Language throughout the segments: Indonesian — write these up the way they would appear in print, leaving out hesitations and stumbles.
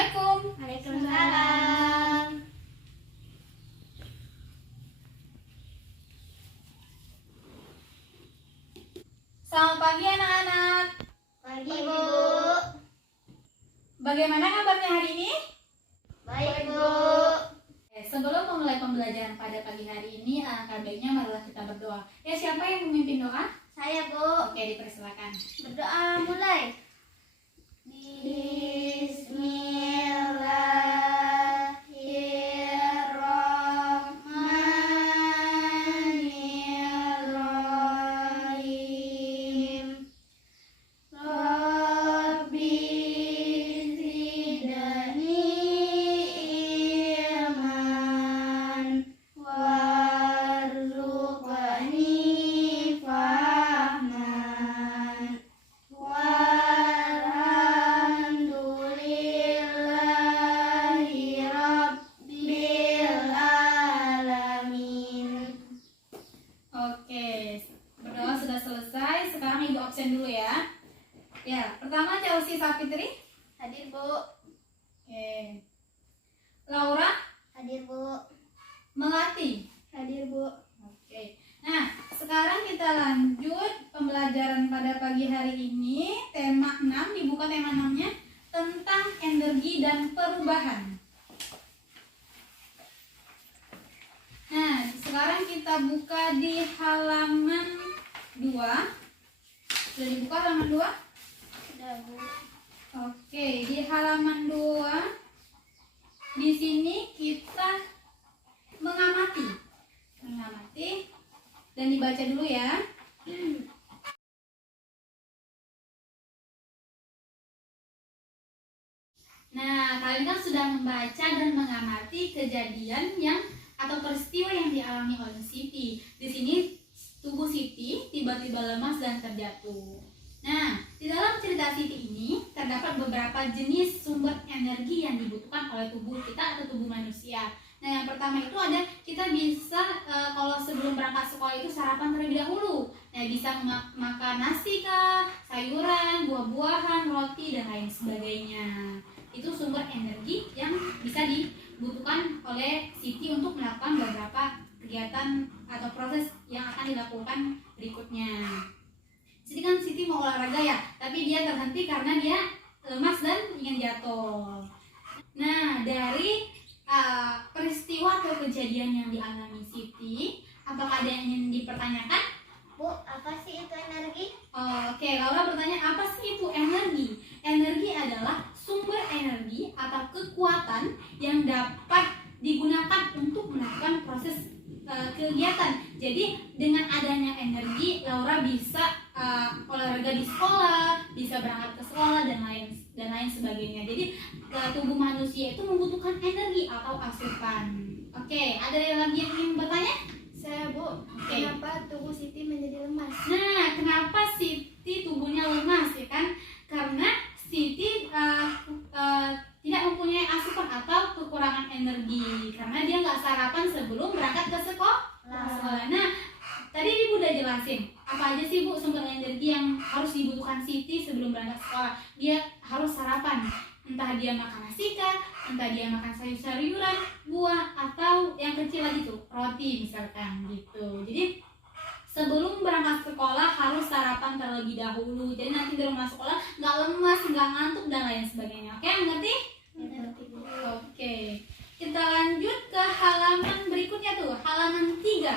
Assalamualaikum. Waalaikumsalam. Selamat pagi anak-anak. Pagi, Bu. Bagaimana kabarnya hari ini? Baik, Bu. Sebelum memulai pembelajaran pada pagi hari ini, alangkah baiknya marilah kita berdoa. Ya, siapa yang memimpin doa? Saya, Bu. Oke, dipersilakan. Berdoa mulai. Bismillahirrahmanirrahim. Rabbi zidni ilman warzuqni fahman walhamdulillahi rabbil alamin. Oke, berdoa sudah selesai. Sekarang Ibu absen dulu ya. Ya, pertama Chelsea Safitri. Hadir, Bu. Oke. Laura Hadir, Bu. Melati. Hadir, Bu. Oke. Nah, sekarang kita lanjut pembelajaran pada pagi hari ini. Tema 6, dibuka tema 6-nya tentang energi dan perubahan. Nah, sekarang kita buka di halaman 2. Sudah dibuka halaman 2? Sudah, Bu. Oke, di halaman 2 di sini kita mengamati dan dibaca dulu ya. Nah, kalian kan sudah membaca dan mengamati kejadian yang atau peristiwa yang dialami oleh Siti. Di sini tubuh Siti tiba-tiba lemas dan terjatuh. Nah, di dalam cerita Siti ini terdapat beberapa jenis sumber energi yang dibutuhkan oleh tubuh kita atau tubuh manusia. Nah, yang pertama itu ada kita bisa kalau sebelum berangkat sekolah itu sarapan terlebih dahulu. Nah, bisa makan nasi kah, sayuran, buah-buahan, roti dan lain sebagainya. Itu sumber energi yang bisa dibutuhkan oleh Siti untuk melakukan beberapa kegiatan atau proses yang akan dilakukan berikutnya. Jadi kan Siti mau olahraga ya, tapi dia terhenti karena dia lemas dan ingin jatuh. Nah, dari peristiwa atau kejadian yang dialami Siti, apakah ada yang ingin dipertanyakan? Bu, apa sih itu energi? Oke, Laura bertanya, apa sih itu energi? Energi adalah sumber energi atau kekuatan yang dapat digunakan untuk melakukan proses kegiatan. Jadi dengan adanya energi, Laura bisa olahraga di sekolah, bisa berangkat ke sekolah dan lain sebagainya. Jadi tubuh manusia itu membutuhkan energi atau asupan. Oke, ada yang lagi yang ingin bertanya? Saya, Bu. Oke. Kenapa tubuh Siti menjadi lemas? Nah, kenapa Siti tubuhnya lemas ya kan? Karena Siti tidak mempunyai asupan atau kekurangan energi karena dia nggak sarapan sebelum berangkat ke sekolah. Nah, tadi Ibu udah jelasin apa aja sih Bu sumber energi yang harus dibutuhkan Siti sebelum berangkat sekolah. Dia harus sarapan, entah dia makan nasi kah, entah dia makan sayur-sayuran, buah, atau yang kecil lagi tuh roti misalkan gitu. Jadi sebelum berangkat sekolah harus sarapan terlebih dahulu. Jadi nanti di rumah sekolah nggak lemas, nggak ngantuk dan lain sebagainya. Oke, ngerti? Ngerti, Bu. Oke. Kita lanjut ke halaman berikutnya tuh, halaman 3.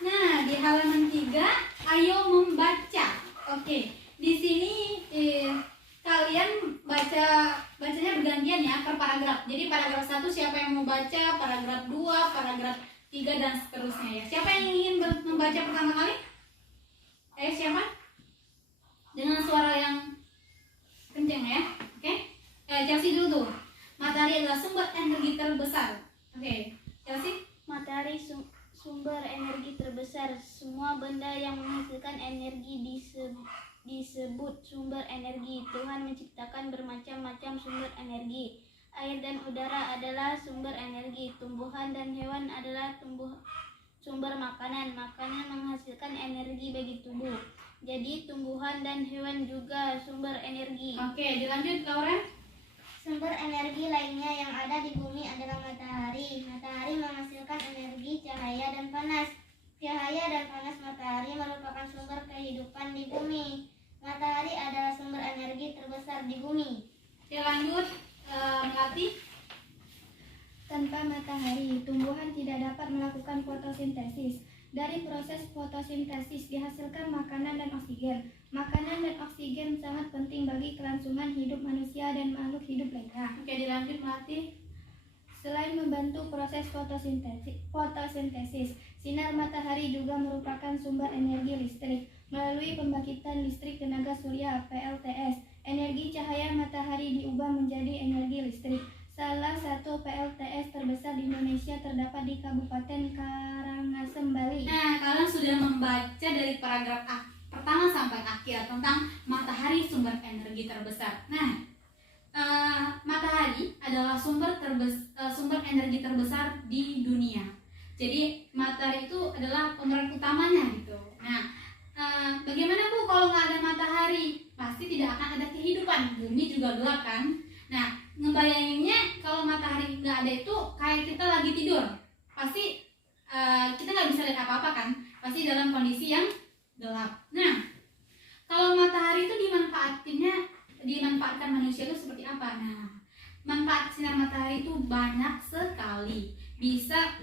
Nah, di halaman 3 ayo membaca. Oke. Di sini kalian bacanya bergantian ya per paragraf. Jadi paragraf 1 siapa yang mau baca, paragraf 2, paragraf 3 dan seterusnya ya. Siapa yang ingin membaca pertama kali? Siapa? Dengan suara yang kencang ya. Oke. Chelsea dulu tuh. Matahari adalah sumber energi terbesar. Oke. Chelsea? Matahari sumber energi terbesar. Semua benda yang menghasilkan energi disebut sumber energi. Tuhan menciptakan bermacam-macam sumber energi. Air dan udara adalah sumber energi. Tumbuhan dan hewan adalah sumber makanan. Makanan menghasilkan energi bagi tubuh. Jadi tumbuhan dan hewan juga sumber energi. Oke, dilanjut Laura. Sumber energi lainnya yang ada di bumi adalah matahari. Matahari menghasilkan energi cahaya dan panas. Cahaya dan panas matahari merupakan sumber kehidupan di bumi. Matahari adalah sumber energi terbesar di bumi. Oke, lanjut Melati. Tanpa matahari, tumbuhan tidak dapat melakukan fotosintesis. Dari proses fotosintesis dihasilkan makanan dan oksigen. Makanan dan oksigen sangat penting bagi kelangsungan hidup manusia dan makhluk hidup lainnya. Oke, dilanjut Melati. Selain membantu proses fotosintesis, sinar matahari juga merupakan sumber energi listrik. Melalui pembangkitan listrik tenaga surya (PLTS), energi cahaya matahari diubah menjadi energi listrik. Salah satu PLTS terbesar di Indonesia terdapat di Kabupaten Karangasem, Bali. Nah, kalian sudah membaca dari paragraf pertama sampai akhir tentang matahari sumber energi terbesar. Nah, matahari adalah sumber energi terbesar di dunia. Jadi matahari itu adalah pemeran utamanya gitu. Nah, bagaimana Bu kalau nggak ada matahari? Pasti tidak akan ada kehidupan. Bumi juga gelap kan? Nah, ngebayanginnya kalau matahari nggak ada itu kayak kita lagi tidur. Pasti kita nggak bisa lihat apa-apa kan? Pasti dalam kondisi yang gelap. Nah, kalau matahari itu dimanfaatkan manusia itu seperti apa? Nah, manfaat sinar matahari itu banyak sekali. Bisa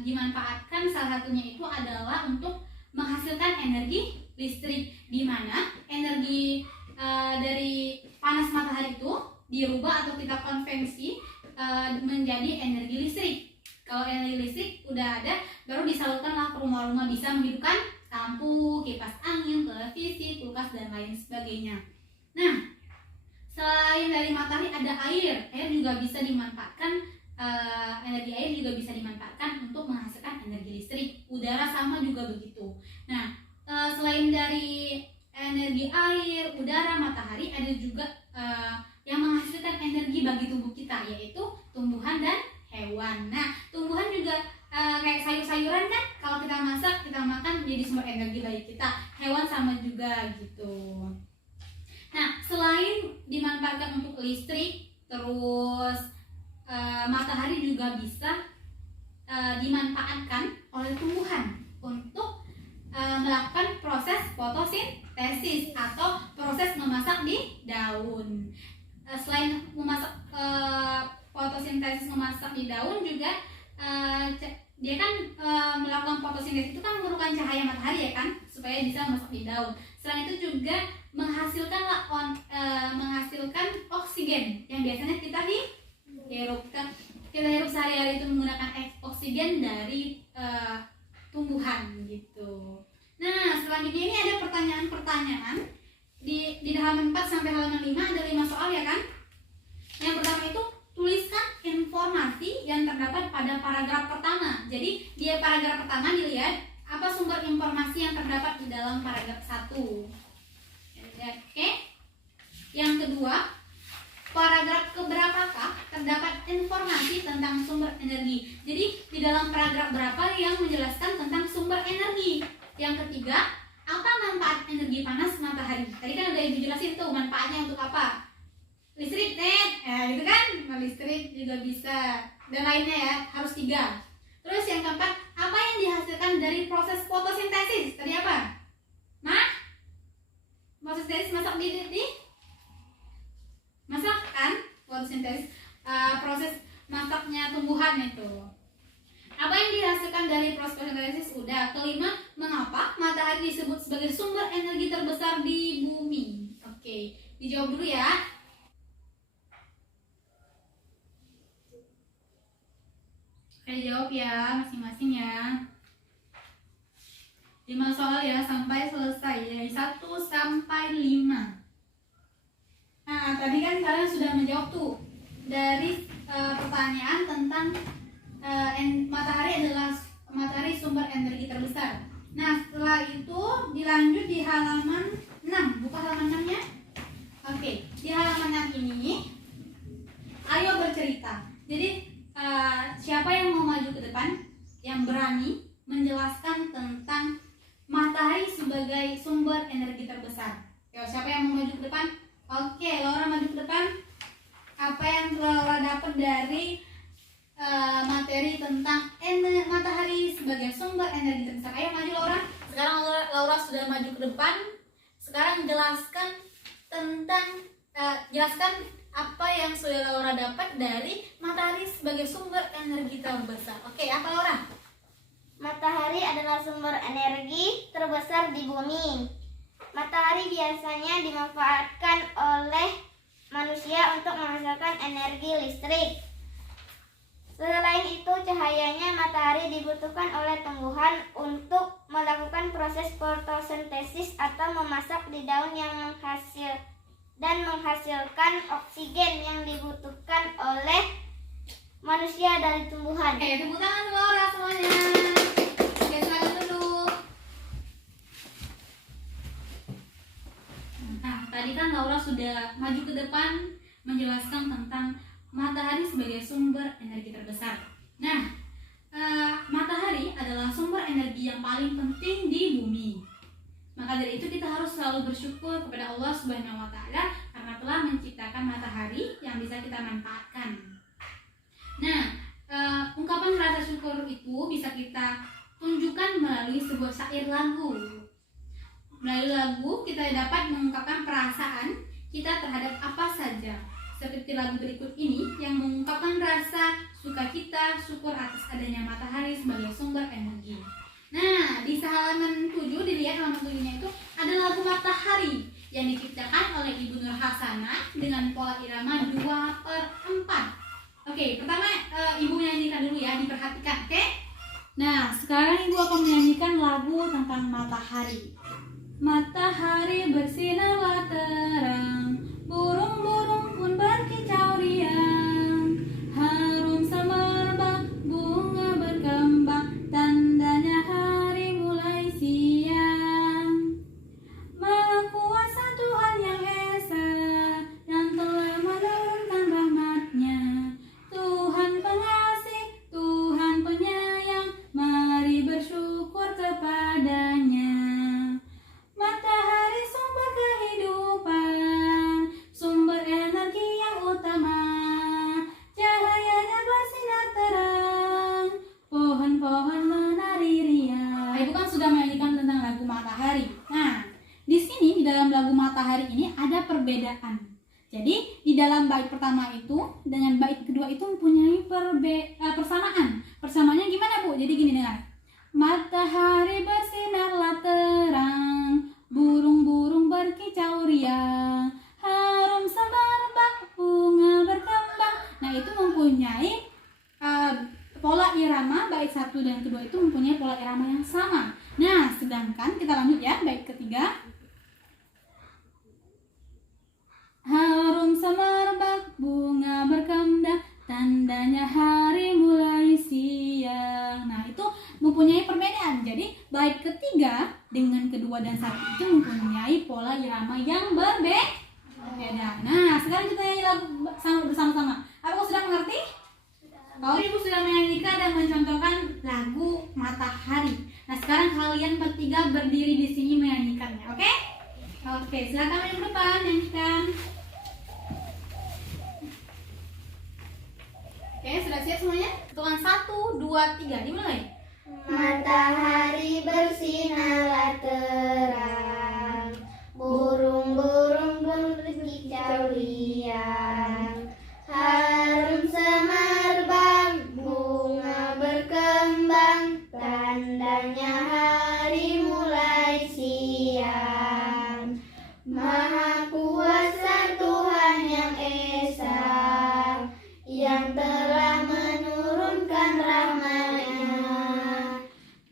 dimanfaatkan, salah satunya itu adalah untuk menghasilkan energi listrik, di mana energi dari panas matahari itu dirubah atau kita konvensi menjadi energi listrik. Kalau energi listrik udah ada, baru disalurkanlah ke rumah-rumah, bisa menghidupkan lampu, kipas angin, televisi, kulkas, dan lain sebagainya. Nah, selain dari matahari ada air. Air juga bisa dimanfaatkan, energi air juga bisa dimanfaatkan untuk menghasilkan energi listrik. Udara sama juga begitu. Nah, selain dari energi air, udara, matahari, ada juga yang menghasilkan energi bagi tubuh kita, yaitu tumbuhan dan hewan. Nah, tumbuhan juga kayak sayur-sayuran kan, kalau kita masak, kita makan, jadi sumber energi bagi kita. Hewan sama juga gitu. Nah, selain dimanfaatkan untuk listrik, terus matahari juga bisa dimanfaatkan oleh tumbuhan untuk melakukan proses fotosintesis atau proses memasak di daun. Selain memasak fotosintesis, memasak di daun juga dia kan melakukan fotosintesis itu kan memerlukan cahaya matahari ya kan, supaya bisa memasak di daun. Selain itu juga menghasilkan oksigen yang biasanya kita hirup sehari-hari, itu menggunakan oksigen dari tumbuhan gitu. Nah, selanjutnya ini ada pertanyaan-pertanyaan di halaman 4 sampai halaman 5 ada 5 soal ya kan. Yang pertama itu tuliskan informasi yang terdapat pada paragraf pertama. Jadi di paragraf pertama dilihat apa sumber informasi yang terdapat di dalam paragraf 1. Oke. Yang kedua, paragraf keberapakah terdapat informasi tentang sumber energi. Jadi di dalam paragraf berapa yang menjelaskan tentang sumber energi. Yang ketiga, apa manfaat energi panas matahari? Tadi kan udah ibu jelasin tuh manfaatnya untuk apa. Listrik, gitu kan? Nah, listrik juga bisa. Dan lainnya ya, harus 3. Terus yang keempat, apa yang dihasilkan dari proses fotosintesis? Tadi apa? Fotosintesis masak di masak kan? Fotosintesis proses masaknya tumbuhan itu. Apa yang dihasilkan dari proses fotosintesis? Udah. Kelima, mengapa matahari disebut sebagai sumber energi terbesar di bumi? Oke, dijawab dulu ya. Oke, jawab ya masing-masing ya. 5 soal ya sampai selesai, dari 1 sampai 5. Nah, tadi kan kalian sudah menjawab tuh dari pertanyaan tentang matahari sumber energi terbesar. Nah, setelah itu dilanjut di halaman 6. Buka halaman 6 ya. Oke, di halaman 6 ini ayo bercerita. Jadi siapa yang mau maju ke depan, yang berani menjelaskan tentang matahari sebagai sumber energi terbesar? Siapa yang mau maju ke depan? Oke, Laura maju ke depan. Apa dapat dari materi tentang matahari sebagai sumber energi terbesar. Ayo maju Laura. Sekarang Laura sudah maju ke depan. Sekarang jelaskan apa yang sudah Laura dapat dari matahari sebagai sumber energi terbesar. Oke, apa Laura? Matahari adalah sumber energi terbesar di bumi. Matahari biasanya dimanfaatkan oleh manusia untuk menghasilkan energi listrik. Selain itu, cahayanya matahari dibutuhkan oleh tumbuhan untuk melakukan proses fotosintesis atau memasak di daun yang menghasilkan oksigen yang dibutuhkan oleh manusia dari tumbuhan. Oke, tepuk tangan Laura semuanya. Oke, silakan duduk. Nah, tadi kan Laura sudah maju ke depan menjelaskan tentang matahari sebagai sumber energi terbesar. Nah, matahari adalah sumber energi yang paling penting di bumi. Maka dari itu kita harus selalu bersyukur kepada Allah Subhanahu wa Ta'ala karena telah menciptakan matahari yang bisa kita manfaatkan. Nah, ungkapan rasa syukur itu bisa kita tunjukkan melalui sebuah syair lagu. Melalui lagu kita dapat mengungkapkan perasaan kita terhadap apa saja. Seperti lagu berikut ini yang mengungkapkan rasa sukacita, syukur atas adanya matahari sebagai sumber energi. Nah, di halaman 7, dilihat halaman 7-nya itu ada lagu Matahari yang diciptakan oleh Ibu Nur Hasanah dengan pola irama 2/4. Oke, pertama Ibu menyanyikan dulu ya, diperhatikan, oke? Nah, sekarang Ibu akan menyanyikan lagu tentang matahari. Matahari bersinarlah terang, burung-burung pun berkicau riang, harum semerbak bunga berkembang, tandanya hari mulai siang. Maha kuasa Tuhan yang esa, yang telah menurunkan rahmat-Nya, Tuhan pengasih, Tuhan penyayang, mari bersyukur kepada-Nya. Matahari sumber kehidupan, sumber energi yang utama, cahayanya bersinar terang, pohon-pohon menari riang. Ibu kan sudah menyanyikan tentang lagu Matahari. Nah, di sini di dalam lagu Matahari ini ada perbedaan. Jadi di dalam bait pertama itu dengan bait kedua itu mempunyai persamaan. Persamaannya gimana Bu? Jadi gini, dengar. Matahari bersinarlah terang, burung-burung berkicau riang, harum semerbak bunga berkembang. Nah, itu mempunyai pola irama, bait 1 dan kedua itu mempunyai pola irama yang sama. Nah, sedangkan kita lanjut ya, bait ketiga. Harum semerbak bunga berkembang, tandanya hari mulai siang. Nah, itu mempunyai perbedaan. Jadi bait ketiga dengan kedua dan satu itu mempunyai pola irama yang berbeda. Nah, sekarang kita nyanyi lagu bersama-sama. Apakah sudah mengerti? Kalau Ibu sudah menyanyikan dan mencontohkan lagu Matahari. Nah, sekarang kalian bertiga berdiri di sini menyanyikannya, oke? Oke, silakan maju ke depan nyanyikan. Oke, sudah siap semuanya? Hitungan 1, 2, 3, dimulai. Matahari bersinarlah terang, burung-burung pun berkicau riang, harum semerbak bunga berkembang, tandanya hari mulai siang. Maha kuasa Tuhan yang esa, yang telah menurunkan rahmat-Nya,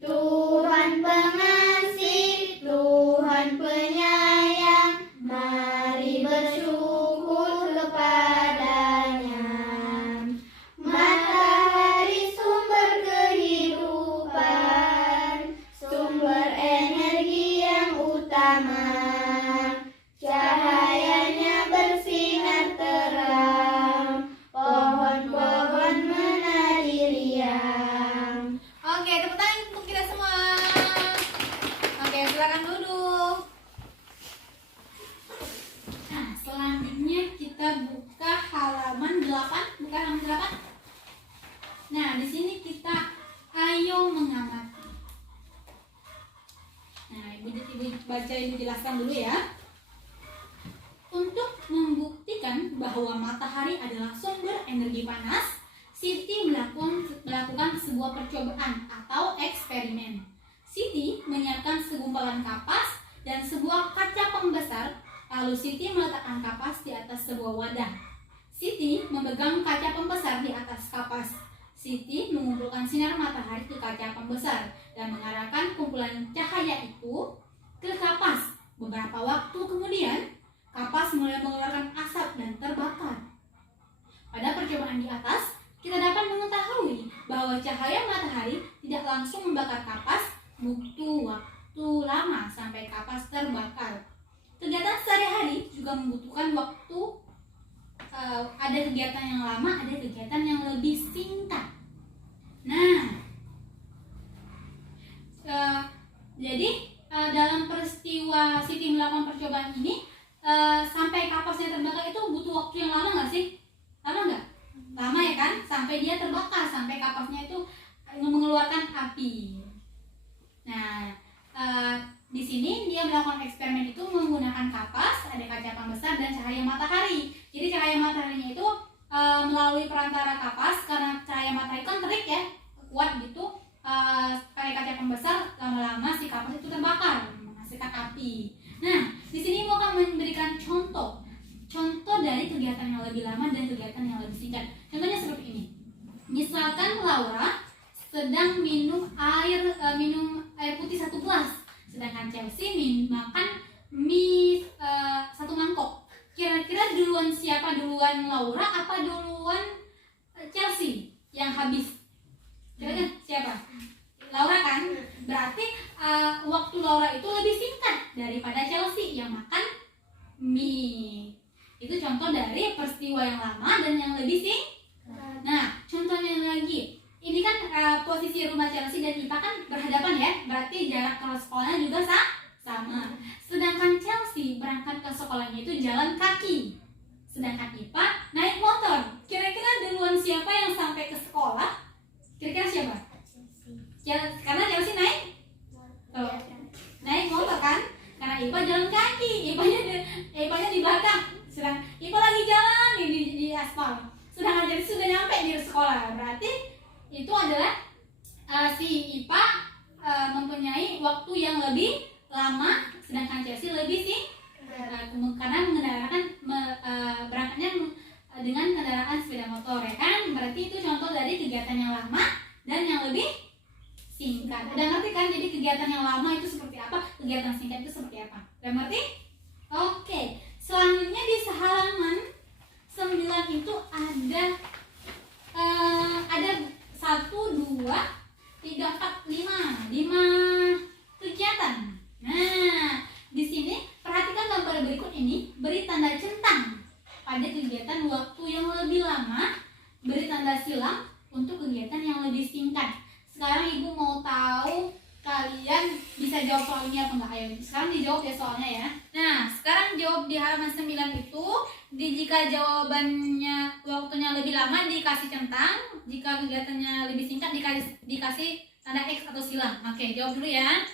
Tuhan pengasih, Tuhan baca Ibu jelaskan dulu ya. Untuk membuktikan bahwa matahari adalah sumber energi panas, Siti melakukan sebuah percobaan atau eksperimen. Siti menyiapkan segumpalan kapas dan sebuah kaca pembesar, lalu Siti meletakkan kapas di atas sebuah wadah. Siti memegang kaca pembesar di atas kapas. Siti mengumpulkan sinar matahari ke kaca pembesar dan mengarahkan kumpulan cahaya itu ke kapas. Beberapa waktu kemudian, kapas mulai mengeluarkan asap dan terbakar. Pada percobaan di atas, kita dapat mengetahui bahwa cahaya matahari tidak langsung membakar kapas, butuh waktu lama sampai kapas terbakar. Kegiatan sehari-hari juga membutuhkan waktu, ada kegiatan yang lama, ada kegiatan yang lebih singkat. Nah, jadi dalam peristiwa Siti melakukan percobaan ini, sampai kapasnya terbakar itu butuh waktu yang lama nggak sih? Lama nggak? Lama ya kan? Sampai dia terbakar, sampai kapasnya itu mengeluarkan api. Nah, di sini dia melakukan eksperimen itu menggunakan kapas, ada kaca pembesar dan cahaya matahari. Jadi cahaya mataharinya itu melalui perantara kapas, karena cahaya matahari kan terik ya, kuat gitu. Pakai kaca pembesar, lama-lama si kapas itu terbakar, menghasilkan api. Nah, di sini Ibu akan memberikan contoh dari kegiatan yang lebih lama dan kegiatan yang lebih singkat. Contohnya seperti ini. Misalkan Laura sedang minum air putih 1 gelas, sedangkan Chelsea makan mie 1 mangkok. Kira-kira duluan siapa? Duluan Laura apa duluan Chelsea yang habis? Kira-kira siapa? Laura kan? Berarti waktu Laura itu lebih singkat daripada Chelsea yang makan mie. Itu contoh dari peristiwa yang lama dan yang lebih singkat. Nah, contohnya lagi. Ini kan posisi rumah Chelsea dan Ipa kan berhadapan ya. Berarti jarak ke sekolahnya juga sama. Sedangkan Chelsea berangkat ke sekolahnya itu jalan kaki. Sedangkan Ipa naik motor. Kira-kira duluan siapa yang sampai ke sekolah? Kira-kira siapa? Karena Chelsea naik motor kan? Karena Ipa jalan kaki, Ipanya di belakang. Sedang Ipa lagi jalan di aspal. Sedangkan Chelsea sudah nyampe di sekolah. Berarti itu adalah si Ipa mempunyai waktu yang lebih lama, sedangkan Chelsea lebih karena mengendarakan berangkatnya dengan kendaraan sepeda motor ya kan. Berarti itu contoh dari kegiatan yang lama dan yang lebih singkat. Udah ngerti kan? Jadi kegiatan yang lama itu seperti apa, kegiatan singkat itu seperti apa. Udah ngerti? Oke. Selanjutnya di halaman 9 itu ada 1, 2, 3, 4, 5 kegiatan. Nah, di sini perhatikan gambar berikut ini, beri tanda centang pada kegiatan waktu yang lebih lama, beri tanda silang untuk kegiatan yang lebih singkat. Sekarang Ibu mau tahu kalian bisa jawab soal ini apa enggak? Ayo, sekarang dijawab ya soalnya ya. Nah, sekarang jawab di halaman 9 itu, jika jawabannya waktunya lebih lama dikasih centang, jika kegiatannya lebih singkat dikasih tanda X atau silang. Oke, jawab dulu ya.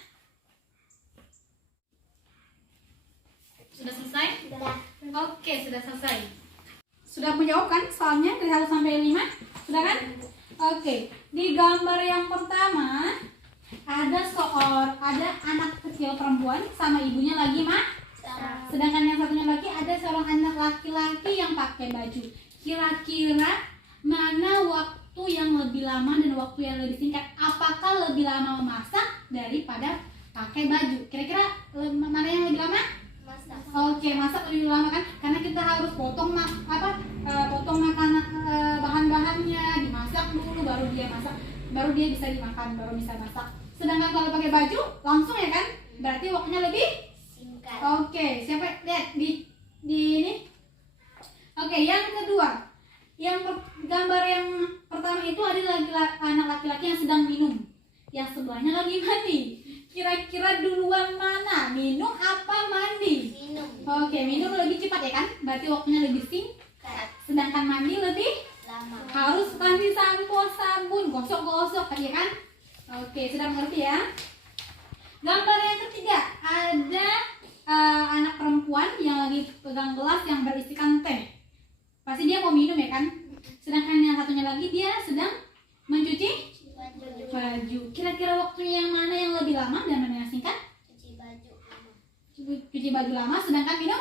Sudah selesai? Sudah. Oke, sudah selesai. Sudah menjawab kan soalnya dari 1 sampai 5? Sudah kan? Oke, di gambar yang pertama ada anak kecil perempuan sama ibunya lagi sedangkan yang satunya lagi ada seorang anak laki-laki yang pakai baju. Kira-kira mana waktu yang lebih lama dan waktu yang lebih singkat? Apakah lebih lama memasak daripada pakai baju? Kira-kira mana yang lebih lama? Masak. Oke, masak lebih lama kan? Karena kita harus potong makanan, bahan-bahannya, dimasak dulu baru dia masak, baru dia bisa dimakan, baru bisa masak. Sedangkan kalau pakai baju langsung ya kan? Berarti waktunya lebih Singkat. Oke, siapa lihat di ini? Oke, yang kedua. Gambar yang pertama itu ada anak laki-laki yang sedang minum. Yang sebelahnya lagi mandi. Kira-kira duluan mana? Minum apa mandi? Minum. Oke, minum lebih cepat ya kan? Berarti waktunya lebih singkat. Sedangkan mandi lebih Lama. harus ganti sampo, sabun, gosok-gosok ya kan? Oke, sudah mengerti ya? Gambar yang ketiga ada anak perempuan yang lagi pegang gelas yang berisikan teh. Pasti dia mau minum ya kan? Sedangkan yang satunya lagi dia sedang mencuci baju. Kira-kira waktunya yang mana yang lebih lama dan mana yang singkat? Cuci baju lama, sedangkan minum?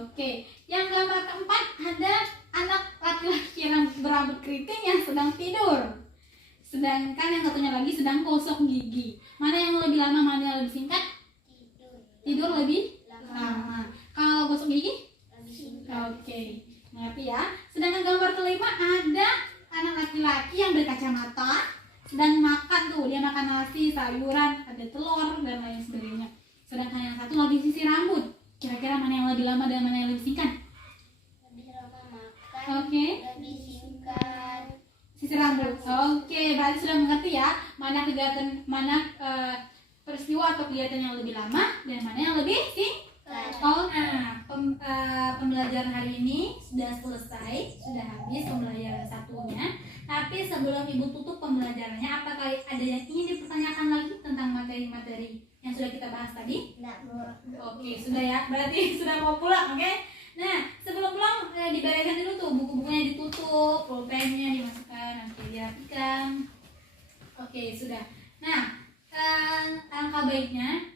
Oke. Yang gambar keempat ada anak laki-laki yang berambut keriting yang sedang tidur. Sedangkan yang satunya lagi sedang gosok gigi. Mana yang lebih lama, mana yang lebih singkat? Tidur lebih lama. Kalau gosok gigi? Oke, ngerti ya. Sedangkan gambar kelima ada anak laki-laki yang berkacamata sedang makan tuh. Dia makan nasi, sayuran, ada telur dan lain sebagainya. Sedangkan yang satu lagi sisir rambut. Kira-kira mana yang lebih lama dan mana yang lebih singkat? Lebih lama makan. Oke. Lebih singkat. Sisir rambut. Oke, berarti sudah mengerti ya mana kegiatan, mana peristiwa atau kegiatan yang lebih lama dan mana yang lebih singkat. Oh, nah, pembelajaran hari ini sudah selesai, sudah habis pembelajaran satunya. Tapi sebelum Ibu tutup pembelajarannya, apakah ada yang ingin dipertanyakan lagi tentang materi-materi yang sudah kita bahas tadi? Oke, sudah ya. Berarti sudah mau pulang, oke? Nah, sebelum pulang dibereskan dulu tuh, buku-bukunya ditutup, pulpennya dimasukkan, nanti dirapikan. Oke, sudah. Nah, alangkah baiknya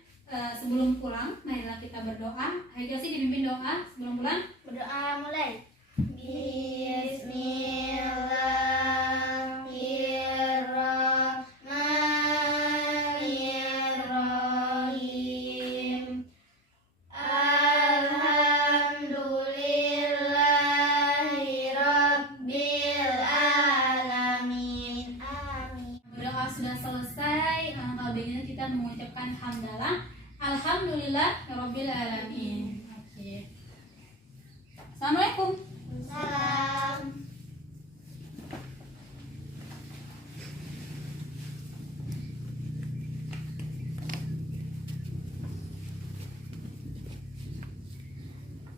sebelum pulang, marilah kita berdoa. Ayo sih dipimpin doa sebelum pulang. Berdoa mulai. Bismillahirrahmanirrahim. Alhamdulillahirabbil alamin. Amin. Berdoa sudah selesai. Alangkah baiknya kita mengucapkan hamdalah. Alhamdulillah Rabbil Alamin. Oke. Assalamualaikum.